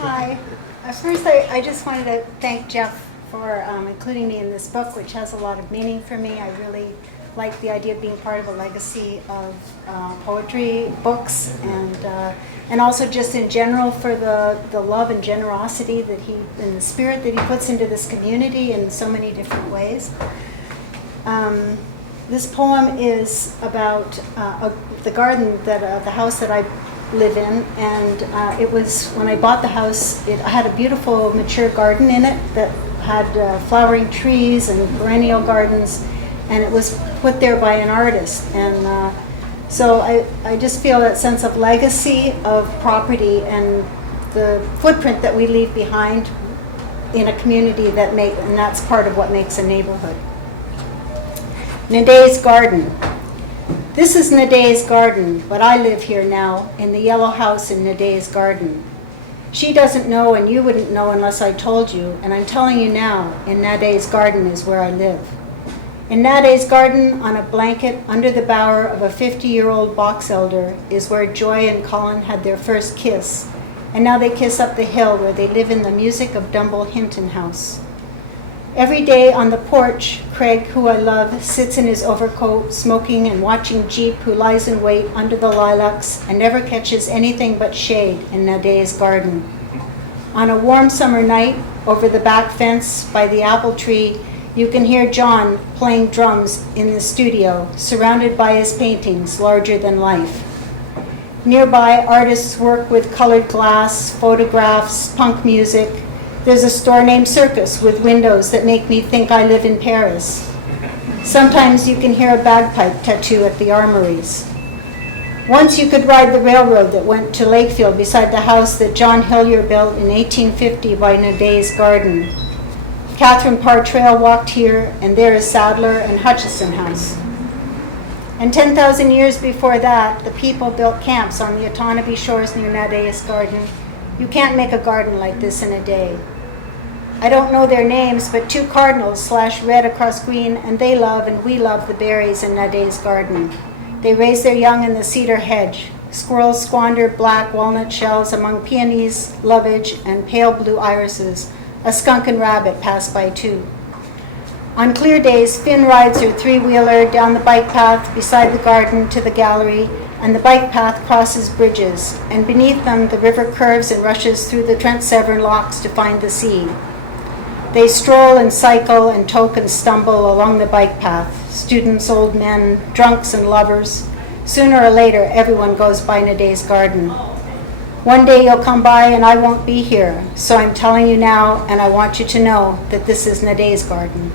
Hi. First, I just wanted to thank Jeff for including me in this book, which has a lot of meaning for me. I really like the idea of being part of a legacy of poetry books, and also just in general for the love and generosity that he, and the spirit that he puts into this community in so many different ways. This poem is about the garden that the house that I live in, and it was when I bought the house. It had a beautiful mature garden in it that had flowering trees and perennial gardens, and it was put there by an artist. And so I just feel that sense of legacy of property and the footprint that we leave behind in a community and that's part of what makes a neighborhood. Nadé's garden. This is Nadé's garden, but I live here now in the yellow house in Nadé's garden. She doesn't know, and you wouldn't know unless I told you, and I'm telling you now, in Nadé's garden is where I live. In Nadé's garden, on a blanket under the bower of a 50-year-old box elder, is where Joy and Colin had their first kiss, and now they kiss up the hill where they live in the music of Dumble Hinton House. Every day on the porch, Craig, who I love, sits in his overcoat, smoking and watching Jeep, who lies in wait under the lilacs and never catches anything but shade in Nadé's garden. On a warm summer night, over the back fence by the apple tree, you can hear John playing drums in the studio, surrounded by his paintings, larger than life. Nearby, artists work with colored glass, photographs, punk music. There's a store named Circus with windows that make me think I live in Paris. Sometimes you can hear a bagpipe tattoo at the armories. Once you could ride the railroad that went to Lakefield beside the house that John Hillier built in 1850 by Nadé's garden. Catherine Parr Trail walked here, and there is Sadler and Hutchison House. And 10,000 years before that, the people built camps on the Otonabee shores near Nadé's garden. You can't make a garden like this in a day. I don't know their names, but two cardinals slash red across green, and they love and we love the berries in Nadé's garden. They raise their young in the cedar hedge. Squirrels squander black walnut shells among peonies, lovage, and pale blue irises. A skunk and rabbit pass by too. On clear days, Finn rides her three-wheeler down the bike path beside the garden to the gallery, and the bike path crosses bridges, and beneath them the river curves and rushes through the Trent Severn locks to find the sea. They stroll and cycle and toke and stumble along the bike path, students, old men, drunks and lovers. Sooner or later, everyone goes by Nadé's garden. One day you'll come by and I won't be here, so I'm telling you now, and I want you to know that this is Nadé's garden.